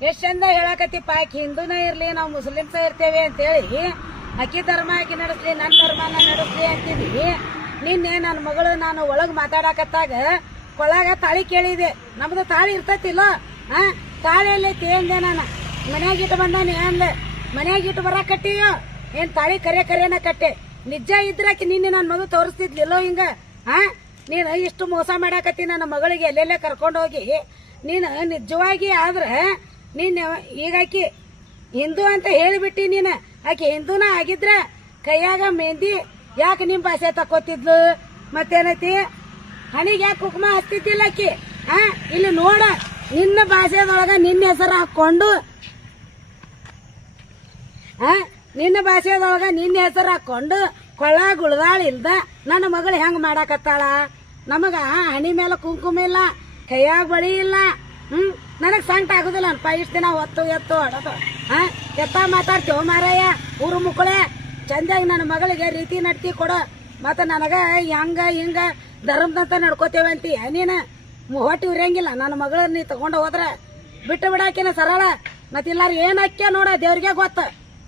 ಎಷ್ಟ್ ಚಂದ ಹೇಳಾಕತ್ತಿಪ್ಪ ಹಿಂದೂನ ಇರ್ಲಿ, ನಾವು ಮುಸ್ಲಿಮ್ಸ ಇರ್ತೇವೆ ಅಂತೇಳಿ ಅಕ್ಕಿ ಧರ್ಮ ಆಕಿ ನಡೆಸ್ಲಿ ನನ್ನ ಧರ್ಮನ ನಡೆಸ್ಲಿ ಅಂತಿದ್ವಿ. ನಿನ್ನೆ ನನ್ನ ಮಗಳು ನಾನು ಒಳಗ್ ಮಾತಾಡಕತ್ತಾಗ ಕೊಳಗ ತಾಳಿ ಕೇಳಿದೆ. ನಮ್ದು ತಾಳಿ ಇರ್ತೈತಿಲ್ಲ? ಆ ತಾಳಿ ಅಂದೆ ನಾನು. ಮನ್ಯಾಗ ಇಟ್ಟು ಬಂದಾನೆ ಅಂದೆ ಮನ್ಯಾಗ ಇಟ್ಟು ಬರಾಕಟ್ಟಿಯೋ ಏನ್ ತಾಳಿ ಕರೆ ಕರೆನ ಕಟ್ಟೆ? ನಿಜ ಇದ್ರಾಕಿ ನಿನ್ನೆ ನನ್ನ ಮಗು ತೋರಿಸ್ತಿದ್ಲಿಲ್ಲೋ ಹಿಂಗ? ಆ, ನೀನು ಇಷ್ಟು ಮೋಸ ಮಾಡಾಕತ್ತಿ ನನ್ನ ಮಗಳಿಗೆ ಎಲ್ಲೆಲ್ಲೇ ಕರ್ಕೊಂಡು ಹೋಗಿ ನೀನು ನಿಜವಾಗಿ ಆದ್ರೆ ನೀನು ಈಗ ಆಕಿ ಹಿಂದೂ ಅಂತ ಹೇಳಿಬಿಟ್ಟಿ ನೀನು. ಆಕೆ ಹಿಂದೂನ ಆಗಿದ್ರ ಕೈಯಾಗ ಮೆಹಂದಿ ಯಾಕೆ ನಿಮ್ಮ ಭಾಷೆ ತಕೋತಿದ್ಲು ಮತ್ತೇನೈತಿ? ಹಣಿಗೆ ಯಾಕೆ ಕುಕ್ಮ ಹಚ್ತಿದ್ದಿಲ್ಲ ಆಕಿ? ಹಾ ಇಲ್ಲಿ ನೋಡ, ನಿನ್ನ ಭಾಷೆದೊಳಗ ನಿನ್ನ ಹೆಸರು ಹಾಕೊಂಡು ಹಾ ನಿನ್ನ ಭಾಷೆದೊಳಗ ನಿನ್ನ ಹೆಸರು ಹಾಕೊಂಡು ಕೊಳ್ಳ ಗುಳದಾಳ ಇಲ್ದ ನನ್ನ ಮಗಳು ಹೆಂಗ್ ಮಾಡಾಕತ್ತಾಳ? ನಮಗ ಹಣಿ ಮೇಲೆ ಕುಂಕುಮ ಇಲ್ಲ, ಕೈಯಾಗ ಬಳಿ ಇಲ್ಲ. ಹ್ಮ್? ನನಗ್ ಸಂಕಟ ಆಗುದಿಲ್ಲ ಅನ್ಪ ಇಷ್ಟ ದಿನ ಹೊತ್ತು, ಎತ್ತು ಹೊಡೋದು ಹಾ? ಎತ್ತ ಮಾತಾಡ್ತೇವ ಮಾರಾಯ? ಊರು ಮುಕ್ಕಳೆ ಚಂದಾಗಿ ನನ್ನ ಮಗಳಿಗೆ ರೀತಿ ನಡ್ತಿ ಕೊಡು. ಮತ್ತ ನನಗ ಹೆಂಗ, ಹಿಂಗ ಧರ್ಮದಂತ ನಡ್ಕೋತೇವೆ ಅಂತಿ. ನೀನ ಹೊಟ್ಟಿ ಉರಿಯಂಗಿಲ್ಲ. ನನ್ನ ಮಗಳನ್ನ ನೀ ತಗೊಂಡು ಹೋದ್ರ ಬಿಟ್ಟು ಬಿಡಾಕಿನ ಸರಳ. ಮತ್ತಿಲ್ಲಾರ ಏನ್ ಹಾಕ್ಯ ನೋಡ ದೇವ್ರಿಗೆ ಗೊತ್ತ.